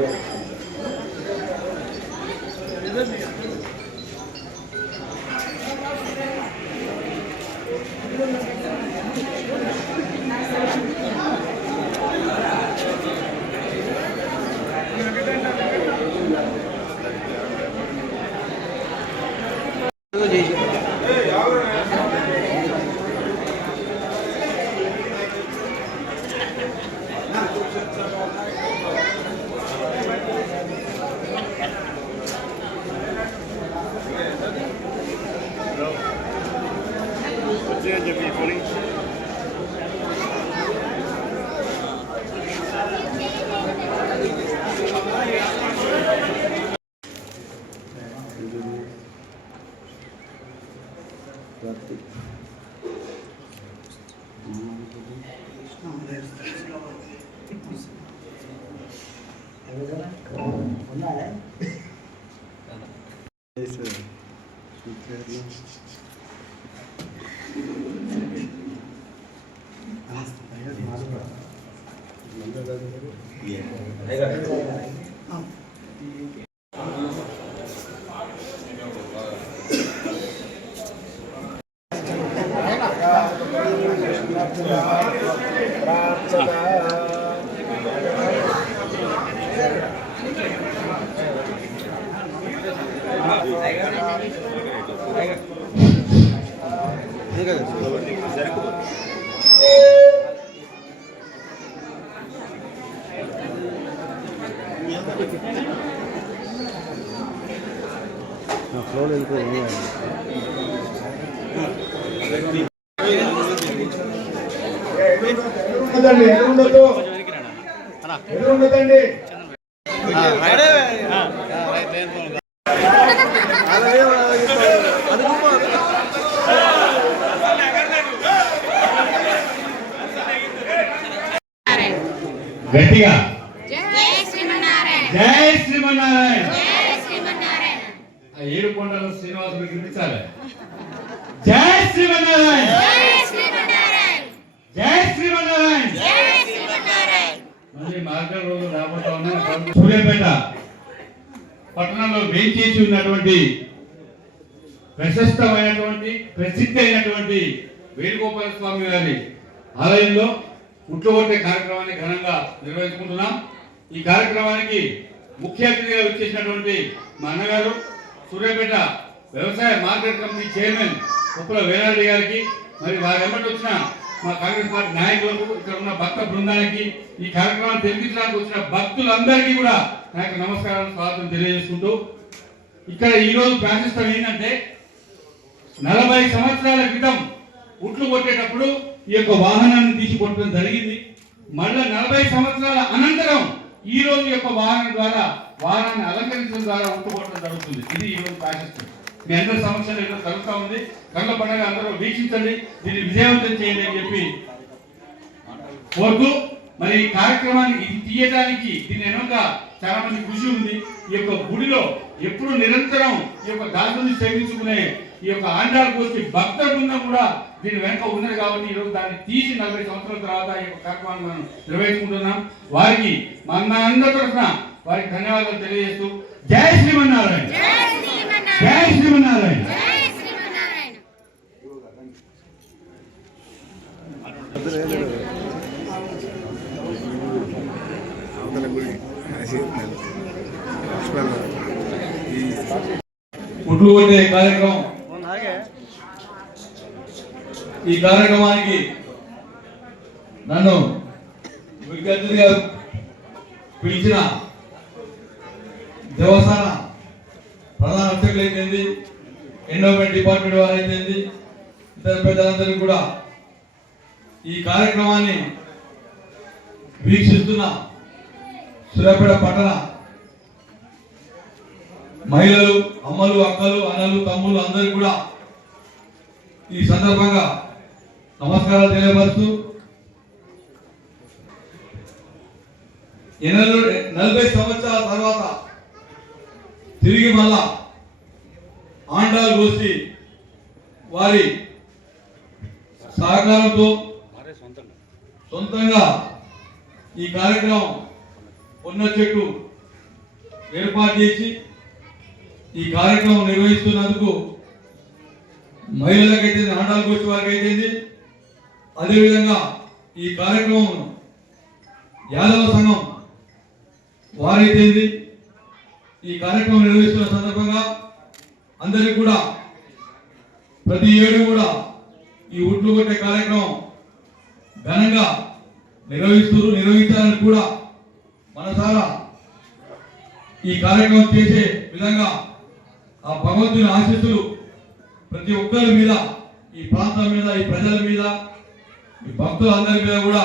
这个就行。ఉన్నాయా? ఎదురుండదండి గట్టిగా. జై శ్రీమన్నారాయణ. ఏడు కొండల శ్రీనివాసుడు వినిపించాలి. జై శ్రీమన్నారాయణ. జై శ్రీమన్నారాయణ జై శ్రీమన్నారాయణ జై శ్రీమన్నారాయణ మళ్ళీ మార్గం రోజు రాబోతా ఉన్నాం సూర్యాపేట పట్టణంలో వేంచేసి ఉన్నటువంటి ప్రశస్తమైనటువంటి ప్రసిద్ధి అయినటువంటి వేణుగోపాల స్వామి వారి ఆలయంలో ఉట్లగొట్టే కార్యక్రమాన్ని ఘనంగా నిర్వహించుకుంటున్నాం. ఈ కార్యక్రమానికి ముఖ్య అతిథిగా వచ్చేసినటువంటి మా అన్నగారు సూర్యాపేట వ్యవసాయ market committee chairman Uppula Velareddy గారికి మరి వారి వెంబడి వచ్చిన మా కాంగ్రెస్ పార్టీ నాయకులకు ఇక్కడ ఉన్న భక్త బృందానికి ఈ కార్యక్రమాన్ని తెలిపించడానికి వచ్చిన భక్తులందరికీ కూడా నా యొక్క నమస్కారం స్వాగతం తెలియజేసుకుంటూ ఇక్కడ ఈరోజు ప్రార్థిస్తాం ఏంటంటే నలభై సంవత్సరాల క్రితం ఉట్లు కొట్టేటప్పుడు ఈ యొక్క వాహనాన్ని తీసి కొట్టడం జరిగింది. మళ్ళా నలభై సంవత్సరాల అనంతరం ఈ రోజు యొక్క వాహనం ద్వారా వాహనాన్ని అలంకరించడం ద్వారా ఉట్లు కొట్టడం జరుగుతుంది. ఇది ఈ రోజు మీ అందరి సమస్యలు ఏదో కలుగుతా ఉంది. కళ్ళ పండుగ అందరూ వీక్షించండి దీన్ని విజయవంతం చేయండి అని చెప్పి కోరుతూ మరి ఈ కార్యక్రమాన్ని ఇది తీయడానికి దీని వెనుక చాలా మంది కృషి ఉంది. ఈ యొక్క గుడిలో ఎప్పుడు నిరంతరం ఈ యొక్క దాసుని సేవించుకునే ఈ యొక్క ఆండాలకు వచ్చి భక్త బృందం కూడా దీని వెనుక ఉన్నది కాబట్టి ఈ దాన్ని తీసి నలభై సంవత్సరాల తర్వాత ఈ యొక్క కార్యక్రమాన్ని మనం నిర్వహించుకుంటున్నాం. వారికి మన అందరి తరఫున వారికి ధన్యవాదాలు తెలియజేస్తూ జై శ్రీమన్నారాయణ. జై శ్రీమన్నారాయణ జై శ్రీమన్నారాయణ జై శ్రీమన్నారాయణ అవతల గుడి ఈ గుడ్లు కొట్టే కార్యక్రమం ఈ కార్యక్రమానికి నన్ను ముఖ్య అతిథిగా పిలిచిన దేవస్థాన ప్రధాన అర్చకులు అయితేంది ఎండోమెంట్ డిపార్ట్మెంట్ వారు అయితేంది ఇతర పెద్దలందరికీ కూడా ఈ కార్యక్రమాన్ని వీక్షిస్తున్న సూర్యాపేట పట్టణ మహిళలు అమ్మలు అక్కలు అన్నలు తమ్ములు అందరూ కూడా ఈ సందర్భంగా నమస్కారాలు తెలియపరుస్తూ ఎనభై నలభై సంవత్సరాల తర్వాత తిరిగి మళ్ళా ఆండాలు కోసి వారి సహకారంతో సొంతంగా ఈ కార్యక్రమం ఉన్న చెట్టు ఏర్పాటు చేసి ఈ కార్యక్రమం నిర్వహిస్తున్నందుకు మహిళలకైతే ఆండాలు గోష్ఠి వారికి అయితే అదేవిధంగా ఈ కార్యక్రమం యాదవ సంఘం వారైతే ఈ కార్యక్రమం నిర్వహిస్తున్న సందర్భంగా అందరికీ కూడా ప్రతి ఏడు కూడా ఈ ఉట్లు కొట్టే కార్యక్రమం ఘనంగా నిర్వహిస్తూ నిర్వహించాలని కూడా మనసారా ఈ కార్యక్రమం చేసే విధంగా ఆ భగవంతుని ఆశీస్సులు ప్రతి ఒక్కరి మీద ఈ ప్రాంతం మీద ఈ ప్రజల మీద ఈ భక్తులందరి మీద కూడా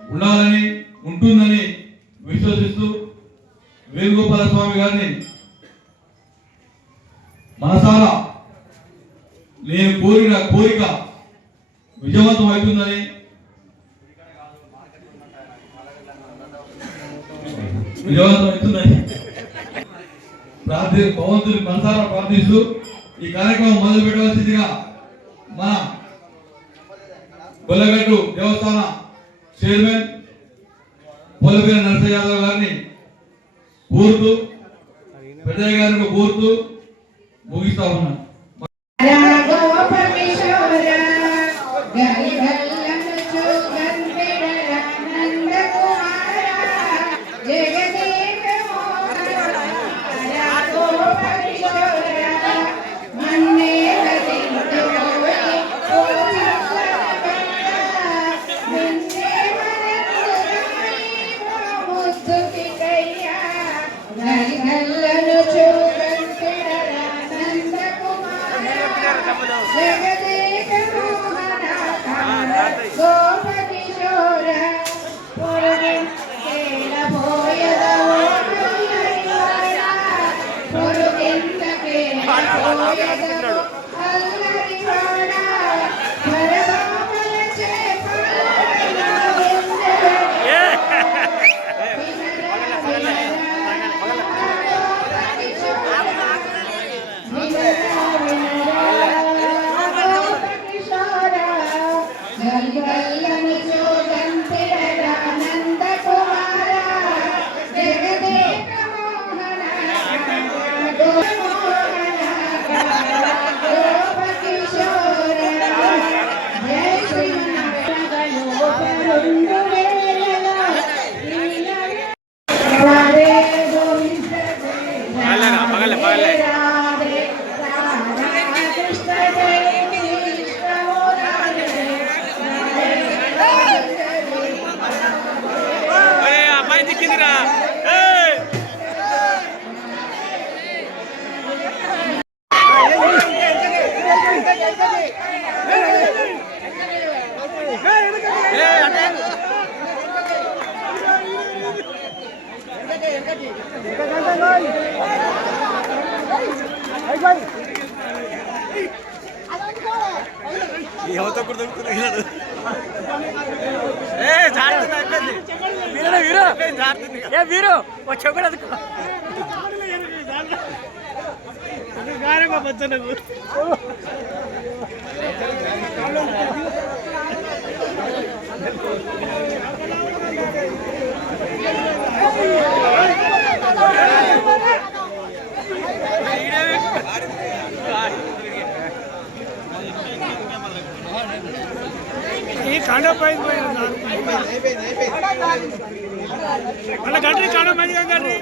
ఉండాలని ఉంటుందని విశ్వసిస్తూ వేణుగోపాల స్వామి గారిని. మనసారా నేను కోరిన కోరిక విజయవంతం అవుతుందని విజయవంతం అవుతుందని ప్రార్థి భగవంతుని మనసారా ప్రార్థిస్తూ ఈ కార్యక్రమం మొదలు పెట్టవలసిందిగా మన గొల్లగట్టు దేవస్థాన చైర్మన్ పొలపేరు నరసయ్య యాదవ్ గారిని కోరుతూ పెద్దయ్య గారిని కోరుతూ ముగిస్తా ఉన్నాను. దక్కిందిరా ఎవతో కూడా దొరుకుతున్నాడు వీరు ఏ వీరు వచ్చావు కూడా అదుకో ఈ కండ పైన పోయిన நல்ல கட்டு காணும் மதியம் கட்டு